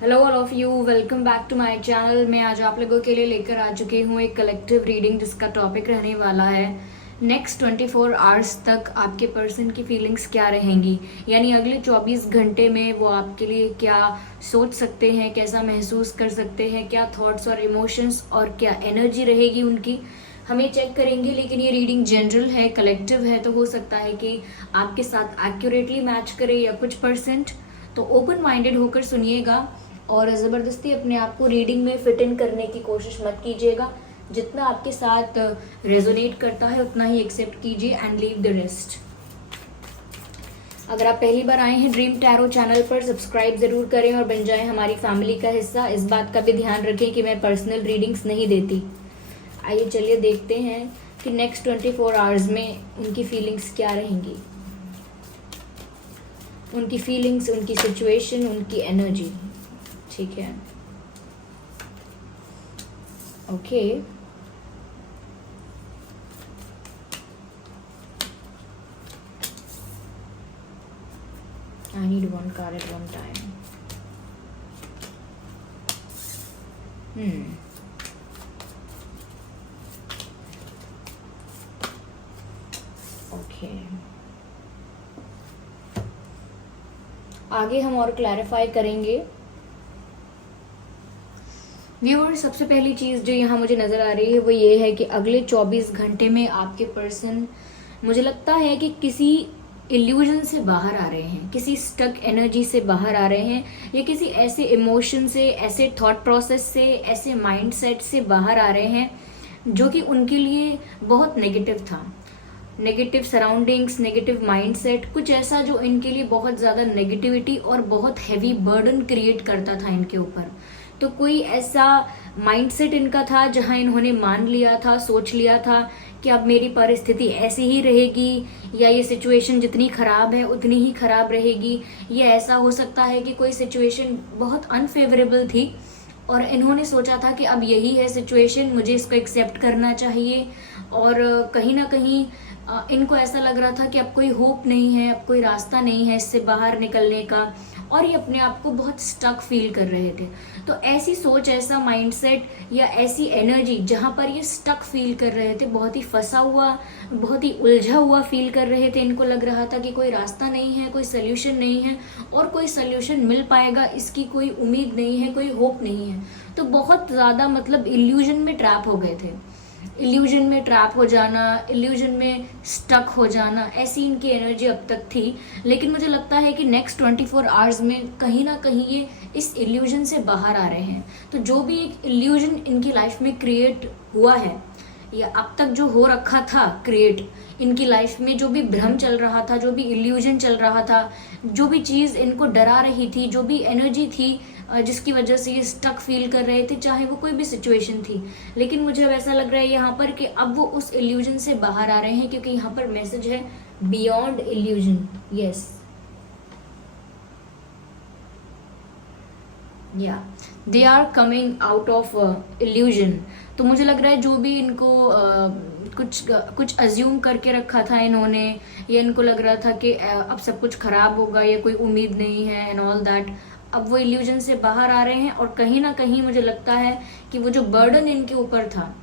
Hello all of you, welcome back to my channel. मैं आज आप लोगों के लिए लेकर आ चुकी हूँ एक कलेक्टिव रीडिंग जिसका टॉपिक रहने वाला है नेक्स्ट 24 आवर्स तक आपके पर्सन की फीलिंग्स क्या रहेंगी, यानी अगले 24 घंटे में वो आपके लिए क्या सोच सकते हैं, कैसा महसूस कर सकते हैं, क्या थॉट्स और इमोशंस और क्या एनर्जी रहेगी उनकी, हम ये चेक करेंगे। लेकिन ये रीडिंग जनरल है, कलेक्टिव है, तो हो सकता है कि आपके साथ एक्यूरेटली मैच करे या कुछ परसेंट। तो ओपन माइंडेड होकर सुनिएगा और ज़बरदस्ती अपने आप को रीडिंग में फिट इन करने की कोशिश मत कीजिएगा। जितना आपके साथ रेजोनेट करता है उतना ही एक्सेप्ट कीजिए एंड लीव द रेस्ट। अगर आप पहली बार आए हैं ड्रीम टैरो चैनल पर, सब्सक्राइब ज़रूर करें और बन जाएं हमारी फैमिली का हिस्सा। इस बात का भी ध्यान रखें कि मैं पर्सनल रीडिंग्स नहीं देती। आइए चलिए देखते हैं कि नेक्स्ट 24 आवर्स में उनकी फीलिंग्स क्या रहेंगी, उनकी फीलिंग्स, उनकी सिचुएशन, उनकी एनर्जी। ठीक है, okay. I need one card at one time. Okay, आगे हम और क्लैरिफाई करेंगे। व्यूअर, सबसे पहली चीज़ जो यहाँ मुझे नज़र आ रही है वो ये है कि अगले 24 घंटे में आपके पर्सन, मुझे लगता है कि किसी इल्यूजन से बाहर आ रहे हैं, किसी स्टक एनर्जी से बाहर आ रहे हैं, या किसी ऐसे इमोशन से, ऐसे थॉट प्रोसेस से, ऐसे माइंडसेट से बाहर आ रहे हैं जो कि उनके लिए बहुत नेगेटिव था। नेगेटिव सराउंडिंग्स, नेगेटिव माइंडसेट, कुछ ऐसा जो इनके लिए बहुत ज़्यादा नेगेटिविटी और बहुत हैवी बर्डन क्रिएट करता था इनके ऊपर। तो कोई ऐसा माइंडसेट इनका था जहां इन्होंने मान लिया था, सोच लिया था कि अब मेरी परिस्थिति ऐसी ही रहेगी, या ये सिचुएशन जितनी खराब है उतनी ही खराब रहेगी। ये ऐसा हो सकता है कि कोई सिचुएशन बहुत अनफेवरेबल थी और इन्होंने सोचा था कि अब यही है सिचुएशन, मुझे इसको एक्सेप्ट करना चाहिए। और कहीं ना कहीं इनको ऐसा लग रहा था कि अब कोई होप नहीं है, अब कोई रास्ता नहीं है इससे बाहर निकलने का, और ये अपने आप को बहुत स्टक फील कर रहे थे। तो ऐसी सोच, ऐसा माइंडसेट या ऐसी एनर्जी जहाँ पर ये स्टक फील कर रहे थे, बहुत ही फंसा हुआ, बहुत ही उलझा हुआ फील कर रहे थे। इनको लग रहा था कि कोई रास्ता नहीं है, कोई सोल्यूशन नहीं है, और कोई सोल्यूशन मिल पाएगा इसकी कोई उम्मीद नहीं है, कोई होप नहीं है। तो बहुत ज़्यादा मतलब इल्यूजन में ट्रैप हो गए थे। इल्यूजन में ट्रैप हो जाना, इल्यूजन में स्टक हो जाना, ऐसी इनकी एनर्जी अब तक थी। लेकिन मुझे लगता है कि नेक्स्ट 24 आवर्स में कहीं ना कहीं ये इस इल्यूजन से बाहर आ रहे हैं। तो जो भी एक इल्यूजन इनकी लाइफ में क्रिएट हुआ है, या अब तक जो हो रखा था क्रिएट इनकी लाइफ में, जो भी भ्रम चल रहा था, जो भी इल्यूजन चल रहा था, जो भी चीज़ इनको डरा रही थी, जो भी एनर्जी थी जिसकी वजह से ये स्टक फील कर रहे थे, चाहे वो कोई भी सिचुएशन थी। लेकिन मुझे अब ऐसा लग रहा है यहाँ पर कि अब वो उस इल्यूजन से बाहर आ रहे हैं, क्योंकि यहाँ पर मैसेज है beyond illusion. Yes, yeah they are coming out of illusion. तो मुझे लग रहा है जो भी इनको कुछ अज्यूम करके रखा था इन्होंने, या इनको लग रहा था कि अब सब कुछ खराब होगा या कोई उम्मीद नहीं है एंड ऑल दैट, अब वो इल्यूजन से बाहर आ रहे हैं। और कहीं ना कहीं मुझे लगता है कि वो जो बर्डन इनके ऊपर था,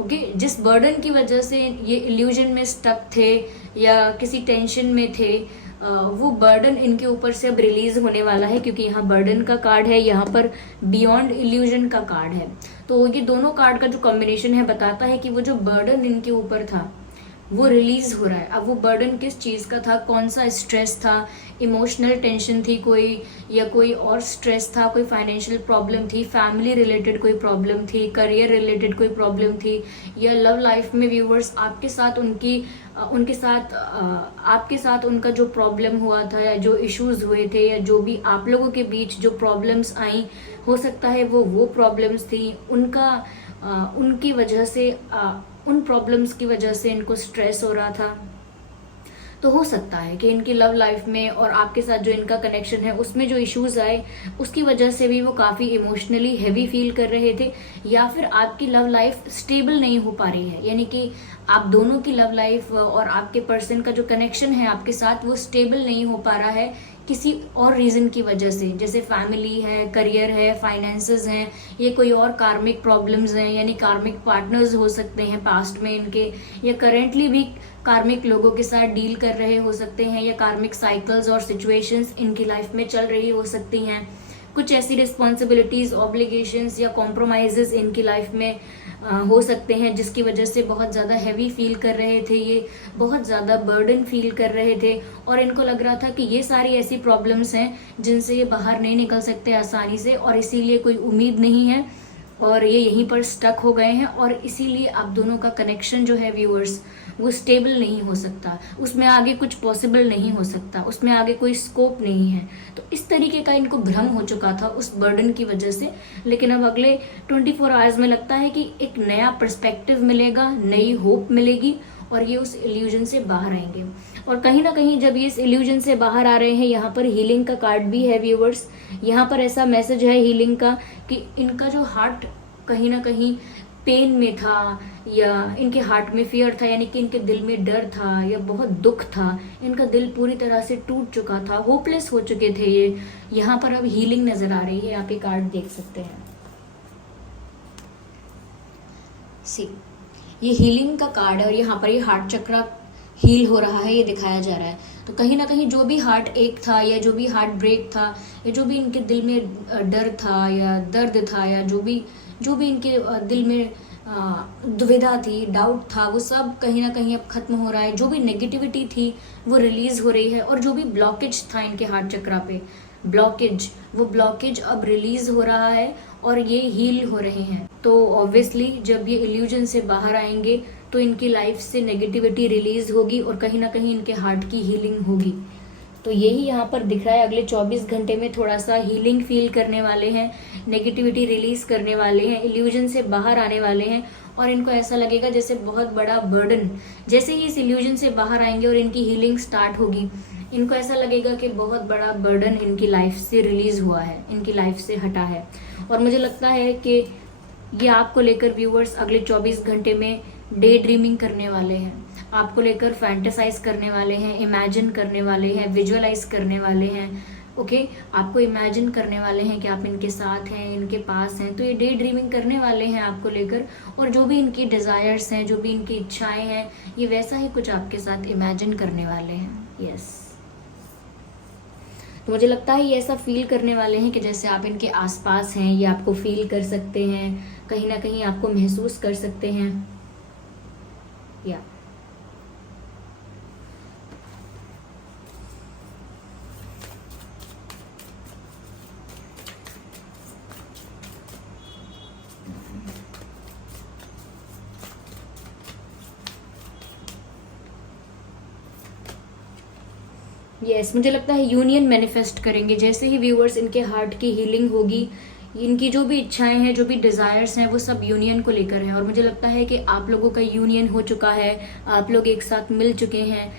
ओके, जिस बर्डन की वजह से ये इल्यूजन में स्टक थे या किसी टेंशन में थे, वो बर्डन इनके ऊपर से अब रिलीज होने वाला है, क्योंकि यहाँ बर्डन का कार्ड है, यहाँ पर बियॉन्ड इल्यूजन का कार्ड है। तो ये दोनों कार्ड का जो कॉम्बिनेशन है बताता है कि वो जो बर्डन इनके ऊपर था वो रिलीज हो रहा है। अब वो बर्डन किस चीज़ का था, कौन सा स्ट्रेस था, इमोशनल टेंशन थी कोई, या कोई और स्ट्रेस था, कोई फाइनेंशियल प्रॉब्लम थी, फैमिली रिलेटेड कोई प्रॉब्लम थी, करियर रिलेटेड कोई प्रॉब्लम थी, या लव लाइफ में व्यूवर्स आपके साथ आपके साथ उनका जो प्रॉब्लम हुआ था, या जो इश्यूज हुए थे, या जो भी आप लोगों के बीच जो प्रॉब्लम्स आई, हो सकता है वो प्रॉब्लम्स थी उनकी वजह से, उन प्रॉब्लम्स की वजह से इनको स्ट्रेस हो रहा था। तो हो सकता है कि इनकी लव लाइफ में और आपके साथ जो इनका कनेक्शन है उसमें जो इश्यूज आए उसकी वजह से भी वो काफ़ी इमोशनली हैवी फील कर रहे थे, या फिर आपकी लव लाइफ स्टेबल नहीं हो पा रही है, यानी कि आप दोनों की लव लाइफ और आपके पर्सन का जो कनेक्शन है आपके साथ वो स्टेबल नहीं हो पा रहा है, किसी और रीज़न की वजह से, जैसे फैमिली है, करियर है, फाइनेंसेस हैं, ये कोई और कार्मिक प्रॉब्लम्स हैं, यानी कार्मिक पार्टनर्स हो सकते हैं पास्ट में इनके, या करेंटली भी कार्मिक लोगों के साथ डील कर रहे हो सकते हैं, या कार्मिक साइकिल्स और सिचुएशंस इनकी लाइफ में चल रही हो सकती हैं। कुछ ऐसी रिस्पॉन्सिबिलिटीज, ऑब्लिगेशंस या कॉम्प्रोमाइजेस इनकी लाइफ में हो सकते हैं, जिसकी वजह से बहुत ज़्यादा हैवी फील कर रहे थे, ये बहुत ज़्यादा बर्डन फील कर रहे थे, और इनको लग रहा था कि ये सारी ऐसी प्रॉब्लम्स हैं जिनसे ये बाहर नहीं निकल सकते आसानी से, और इसीलिए कोई उम्मीद नहीं है और ये यहीं पर स्टक हो गए हैं, और इसीलिए आप दोनों का कनेक्शन जो है व्यूअर्स वो स्टेबल नहीं हो सकता, उसमें आगे कुछ पॉसिबल नहीं हो सकता, उसमें आगे कोई स्कोप नहीं है। तो इस तरीके का इनको भ्रम हो चुका था उस बर्डन की वजह से, लेकिन अब अगले 24 आवर्स में लगता है कि एक नया पर्सपेक्टिव मिलेगा, नई होप मिलेगी, और ये उस इल्यूजन से बाहर आएंगे। और कहीं ना कहीं जब ये इस इल्यूजन से बाहर आ रहे हैं, यहाँ पर हीलिंग का कार्ड भी है व्यूअर्स, यहाँ पर ऐसा मैसेज है हीलिंग का कि इनका जो हार्ट कहीं ना कहीं पेन में था, या इनके हार्ट में फियर था, यानी कि इनके दिल में डर था या बहुत दुख था, इनका दिल पूरी तरह से टूट चुका था, होपलेस हो चुके थे ये। यहाँ पर अब हीलिंग नजर आ रही है, आप ये कार्ड देख सकते हैं। सी, ये हीलिंग का कार्ड है, और यहाँ पर ये हार्ट चक्रा हील हो रहा है, ये दिखाया जा रहा है। तो कहीं ना कहीं जो भी हार्ट एक था, या जो भी हार्ट ब्रेक था, या जो भी इनके दिल में डर था या दर्द था, या जो भी इनके दिल में दुविधा थी, डाउट था, वो सब कहीं ना कहीं अब खत्म हो रहा है। जो भी नेगेटिविटी थी वो रिलीज हो रही है, और जो भी ब्लॉकेज था इनके हार्ट चक्रा पे, वो ब्लॉकेज अब रिलीज हो रहा है, और ये हील हो रहे हैं। तो ऑब्वियसली जब ये इल्यूजन से बाहर आएंगे तो इनकी लाइफ से नेगेटिविटी रिलीज होगी, और कहीं ना कहीं इनके हार्ट की हीलिंग होगी। तो यही यहाँ पर दिख रहा है, अगले 24 घंटे में थोड़ा सा हीलिंग फील करने वाले हैं, नेगेटिविटी रिलीज करने वाले हैं, इल्यूजन से बाहर आने वाले हैं, और इनको ऐसा लगेगा जैसे बहुत बड़ा बर्डन, जैसे ही इस इल्यूजन से बाहर आएंगे और इनकी हीलिंग स्टार्ट होगी, इनको ऐसा लगेगा कि बहुत बड़ा बर्डन इनकी लाइफ से रिलीज हुआ है, इनकी लाइफ से हटा है। और मुझे लगता है कि ये आपको लेकर व्यूअर्स अगले 24 घंटे में डे ड्रीमिंग करने वाले हैं, आपको लेकर फैंटेसाइज करने वाले हैं, इमेजिन करने वाले हैं, विजुअलाइज करने वाले हैं। ओके, आपको इमेजिन करने वाले हैं कि आप इनके साथ हैं, इनके पास हैं, तो ये डे ड्रीमिंग करने वाले हैं आपको लेकर, और जो भी इनकी डिज़ायर्स हैं, जो भी इनकी इच्छाएं हैं, ये वैसा ही कुछ आपके साथ इमेजिन करने वाले हैं। यस, तो मुझे लगता है ये ऐसा फील करने वाले हैं कि जैसे आप इनके आसपास हैं, ये आपको फील कर सकते हैं, कहीं ना कहीं आपको महसूस कर सकते हैं। या यस, मुझे लगता है यूनियन मैनिफेस्ट करेंगे जैसे ही व्यूअर्स इनके हार्ट की हीलिंग होगी। इनकी जो भी इच्छाएं हैं, जो भी डिज़ायर्स हैं, वो सब यूनियन को लेकर है, और मुझे लगता है कि आप लोगों का यूनियन हो चुका है, आप लोग एक साथ मिल चुके हैं।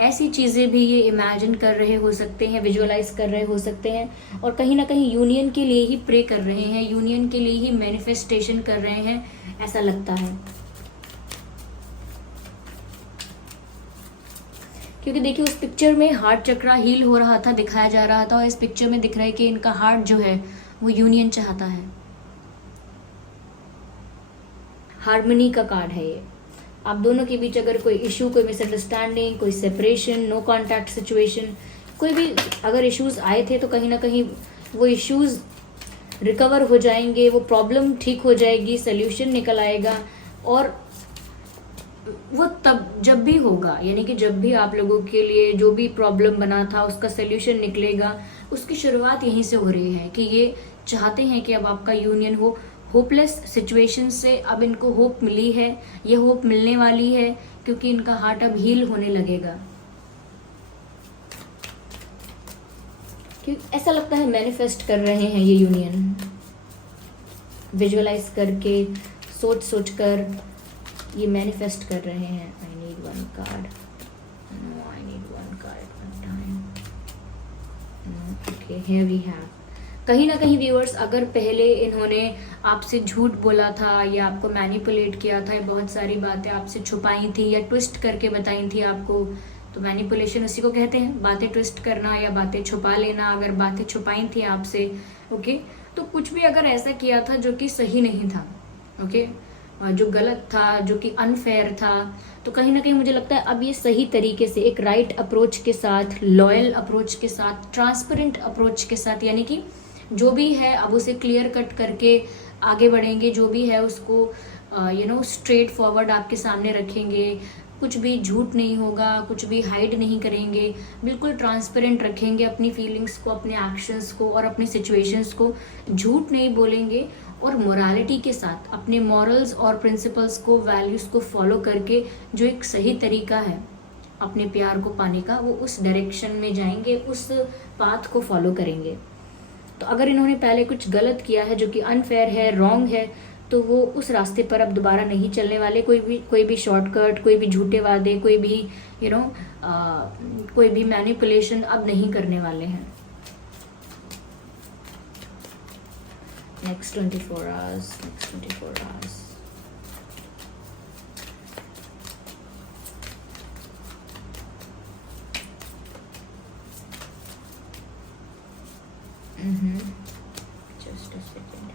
ऐसी चीज़ें भी ये इमेजिन कर रहे हो सकते हैं, विजुअलाइज कर रहे हो सकते हैं, और कहीं ना कहीं यूनियन के लिए ही प्रे कर रहे हैं, यूनियन के लिए ही मैनिफेस्टेशन कर रहे हैं, ऐसा लगता है। क्योंकि देखिए उस पिक्चर में हार्ट चक्रा हील हो रहा था, दिखाया जा रहा था, और इस पिक्चर में दिख रहा है कि इनका हार्ट जो है वो यूनियन चाहता है। हार्मनी का कार्ड है ये। आप दोनों के बीच अगर कोई इशू, कोई मिसअंडरस्टैंडिंग, कोई सेपरेशन, नो कॉन्टैक्ट सिचुएशन, कोई भी अगर इश्यूज आए थे, तो कहीं ना कहीं वो इश्यूज रिकवर हो जाएंगे, वो प्रॉब्लम ठीक हो जाएगी, सोल्यूशन निकल आएगा, और वो तब जब भी होगा, यानी कि जब भी आप लोगों के लिए जो भी प्रॉब्लम बना था उसका सोल्यूशन निकलेगा, उसकी शुरुआत यहीं से हो रही है कि ये चाहते हैं कि अब आपका यूनियन हो। होपलेस सिचुएशन से अब इनको होप मिली है, ये होप मिलने वाली है, क्योंकि इनका हार्ट अब हील होने लगेगा। क्योंकि ऐसा लगता है मैनिफेस्ट कर रहे हैं ये यूनियन, विजुअलाइज करके, सोच सोच कर ये मैनिफेस्ट कर रहे हैं। I need one card, I need one card time. Okay, here we have. कहीं ना कहीं व्यूअर्स, अगर पहले इन्होंने आपसे झूठ बोला था, या आपको मैनिपुलेट किया था, या बहुत सारी बातें आपसे छुपाई थी, या ट्विस्ट करके बताई थी आपको, तो मैनिपुलेशन उसी को कहते हैं, बातें ट्विस्ट करना या बातें छुपा लेना, अगर बातें छुपाई थी आपसे, ओके, तो कुछ भी अगर ऐसा किया था जो कि सही नहीं था, ओके, जो गलत था, जो कि अनफेयर था, तो कहीं ना कहीं मुझे लगता है अब ये सही तरीके से एक राइट अप्रोच के साथ, लॉयल अप्रोच के साथ, ट्रांसपेरेंट अप्रोच के साथ, यानी कि जो भी है अब उसे क्लियर कट करके आगे बढ़ेंगे, जो भी है उसको स्ट्रेट फॉरवर्ड आपके सामने रखेंगे, कुछ भी झूठ नहीं होगा, कुछ भी हाइड नहीं करेंगे, बिल्कुल ट्रांसपेरेंट रखेंगे अपनी फीलिंग्स को, अपने एक्शंस को और अपनी सिचुएशंस को, झूठ नहीं बोलेंगे और मोरालिटी के साथ अपने मॉरल्स और प्रिंसिपल्स को, वैल्यूज को फॉलो करके जो एक सही तरीका है अपने प्यार को पाने का, वो उस डायरेक्शन में जाएंगे, उस पाथ को फॉलो करेंगे। तो अगर इन्होंने पहले कुछ गलत किया है जो कि अनफेयर है, रॉन्ग है, तो वो उस रास्ते पर अब दोबारा नहीं चलने वाले। कोई भी शॉर्टकट, कोई भी झूठे वादे, कोई भी कोई भी मैनिपुलेशन अब नहीं करने वाले हैं। Next 24 hours, next 24 hours. Just a second.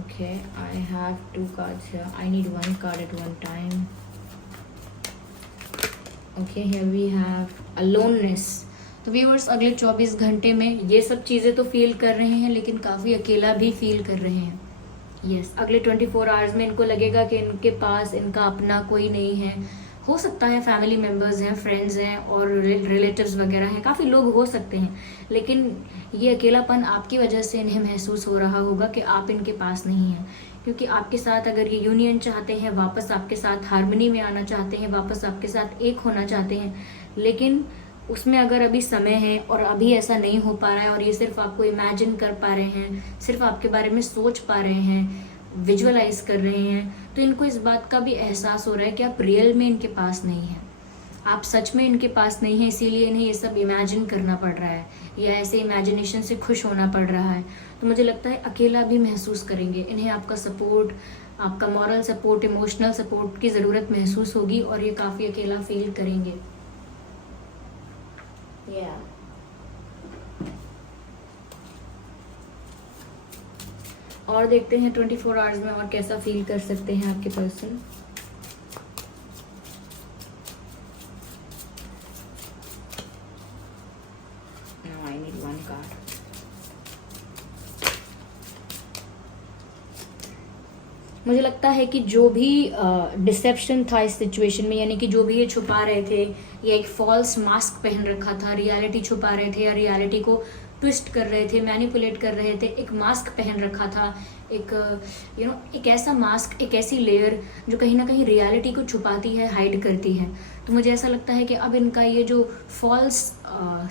Okay, I have 2 cards here. I need 1 card at one time. Okay, here we have aloneness. तो व्यूअर्स अगले 24 घंटे में ये सब चीज़ें तो फील कर रहे हैं, लेकिन काफ़ी अकेला भी फील कर रहे हैं। यस, अगले 24 आवर्स में इनको लगेगा कि इनके पास इनका अपना कोई नहीं है। हो सकता है फैमिली मेम्बर्स हैं, फ्रेंड्स हैं और रिलेटिव्स वगैरह हैं, काफ़ी लोग हो सकते हैं, लेकिन ये अकेलापन आपकी वजह से इन्हें महसूस हो रहा होगा कि आप इनके पास नहीं हैं, क्योंकि आपके साथ अगर ये यूनियन चाहते हैं, वापस आपके साथ हार्मनी में आना चाहते हैं, वापस आपके साथ एक होना चाहते हैं, लेकिन उसमें अगर अभी समय है और अभी ऐसा नहीं हो पा रहा है और ये सिर्फ आपको इमेजिन कर पा रहे हैं, सिर्फ आपके बारे में सोच पा रहे हैं, विजुअलाइज कर रहे हैं, तो इनको इस बात का भी एहसास हो रहा है कि आप रियल में इनके पास नहीं हैं, आप सच में इनके पास नहीं हैं, इसीलिए इन्हें ये सब इमेजिन करना पड़ रहा है या ऐसे इमेजिनेशन से खुश होना पड़ रहा है। तो मुझे लगता है अकेला भी महसूस करेंगे, इन्हें आपका सपोर्ट, आपका मॉरल सपोर्ट, इमोशनल सपोर्ट की ज़रूरत महसूस होगी और ये काफ़ी अकेला फील करेंगे। और देखते हैं 24 आवर्स में और कैसा फील कर सकते हैं आपके person. Now I need 1 card. मुझे लगता है कि जो भी डिसेप्शन था इस सिचुएशन में, यानी कि जो भी ये छुपा रहे थे या एक फॉल्स मास्क पहन रखा था, रियलिटी छुपा रहे थे या रियलिटी को ट्विस्ट कर रहे थे, मैनिपुलेट कर रहे थे, एक मास्क पहन रखा था, एक एक ऐसा मास्क, एक ऐसी लेयर जो कहीं ना कहीं रियलिटी को छुपाती है, हाइड करती है। तो मुझे ऐसा लगता है कि अब इनका ये जो फॉल्स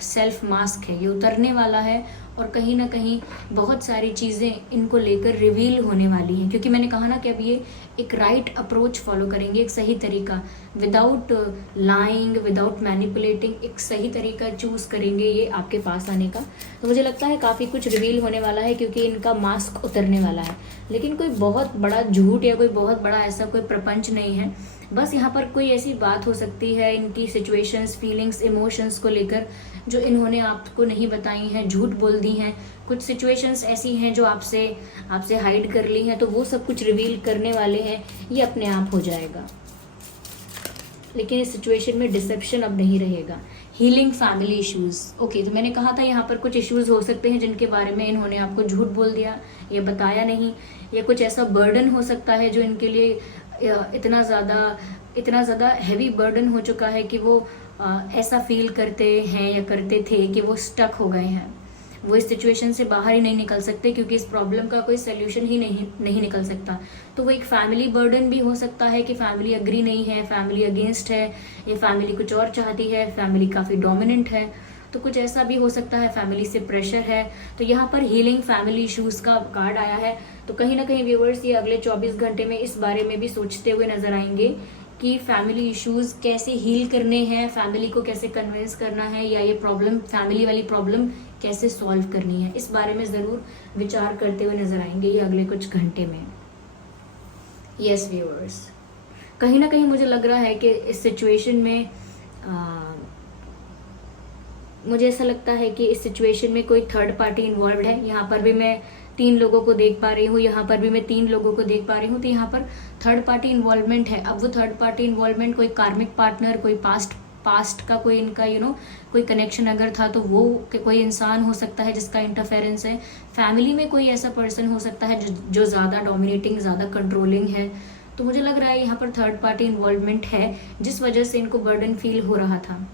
सेल्फ मास्क है ये उतरने वाला है और कहीं ना कहीं बहुत सारी चीज़ें इनको लेकर रिवील होने वाली हैं, क्योंकि मैंने कहा ना कि अब ये एक राइट अप्रोच फॉलो करेंगे, एक सही तरीका, विदाउट लाइंग, विदाउट मैनिपुलेटिंग, एक सही तरीका चूज करेंगे ये आपके पास आने का। तो मुझे लगता है काफ़ी कुछ रिवील होने वाला है क्योंकि इनका मास्क उतरने वाला है, लेकिन कोई बहुत बड़ा झूठ या कोई बहुत बड़ा ऐसा कोई प्रपंच नहीं है। बस यहाँ पर कोई ऐसी बात हो सकती है इनकी सिचुएशंस, फीलिंग्स, इमोशंस को लेकर जो इन्होंने आपको नहीं बताई हैं, झूठ बोल दी हैं, कुछ सिचुएशंस ऐसी हैं जो आपसे हाइड कर ली हैं, तो वो सब कुछ रिवील करने वाले हैं, ये अपने आप हो जाएगा। लेकिन इस सिचुएशन में डिसेप्शन अब नहीं रहेगा। हीलिंग फैमिली इश्यूज, ओके, तो मैंने कहा था यहाँ पर कुछ इश्यूज हो सकते हैं जिनके बारे में इन्होंने आपको झूठ बोल दिया, ये बताया नहीं, या कुछ ऐसा बर्डन हो सकता है जो इनके लिए इतना ज़्यादा हैवी बर्डन हो चुका है कि वो ऐसा फील करते हैं या करते थे कि वो स्टक हो गए हैं, वो इस सिचुएशन से बाहर ही नहीं निकल सकते क्योंकि इस प्रॉब्लम का कोई सोल्यूशन ही नहीं निकल सकता। तो वो एक फैमिली बर्डन भी हो सकता है कि फैमिली एग्री नहीं है, फैमिली अगेंस्ट है, या फैमिली कुछ और चाहती है, फैमिली काफ़ी डोमिनेंट है, तो कुछ ऐसा भी हो सकता है, फैमिली से प्रेशर है। तो यहाँ पर हीलिंग फैमिली इश्यूज का कार्ड आया है, तो कहीं ना कहीं व्यूअर्स ये अगले 24 घंटे में इस बारे में भी सोचते हुए नजर आएंगे कि फैमिली इश्यूज कैसे हील करने हैं, फैमिली को कैसे कन्विंस करना है, या ये प्रॉब्लम, फैमिली वाली प्रॉब्लम कैसे सॉल्व करनी है, इस बारे में ज़रूर विचार करते हुए नजर आएंगे ये अगले कुछ घंटे में। यस व्यूअर्स, कहीं ना कहीं मुझे लग रहा है कि इस सिचुएशन में मुझे ऐसा लगता है कि इस सिचुएशन में कोई थर्ड पार्टी इन्वॉल्व है। यहाँ पर भी मैं 3 लोगों को देख पा रही हूँ, यहाँ पर भी मैं 3 लोगों को देख पा रही हूँ। तो यहाँ पर थर्ड पार्टी इन्वॉल्वमेंट है। अब वो थर्ड पार्टी इन्वॉल्वमेंट कोई कार्मिक पार्टनर, कोई पास्ट का कोई इनका कोई कनेक्शन अगर था तो वो कोई इंसान हो सकता है जिसका इंटरफेरेंस है। फैमिली में कोई ऐसा पर्सन हो सकता है जो ज़्यादा डोमिनेटिंग, ज़्यादा कंट्रोलिंग है। तो मुझे लग रहा है यहाँ पर थर्ड पार्टी इन्वॉल्वमेंट है जिस वजह से इनको बर्डन फील हो रहा था।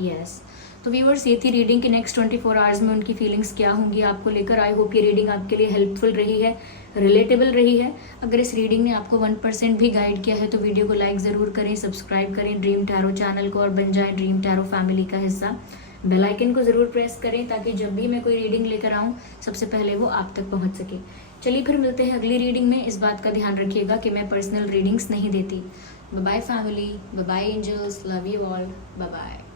यस तो व्यूअर्स, ये थी रीडिंग के नेक्स्ट 24 आवर्स में उनकी फीलिंग्स क्या होंगी आपको लेकर। आई होप ये रीडिंग आपके लिए हेल्पफुल रही है, रिलेटेबल रही है। अगर इस रीडिंग ने आपको 1% भी गाइड किया है तो वीडियो को लाइक ज़रूर करें, सब्सक्राइब करें ड्रीम टैरो चैनल को और बन जाएं ड्रीम टैरो फैमिली का हिस्सा। बेल आइकन को ज़रूर प्रेस करें ताकि जब भी मैं कोई रीडिंग लेकर आऊँ सबसे पहले वो आप तक पहुँच सके। चलिए फिर मिलते हैं अगली रीडिंग में। इस बात का ध्यान रखिएगा कि मैं पर्सनल रीडिंग्स नहीं देती। Bye bye family, bye bye angels, love you all, bye bye.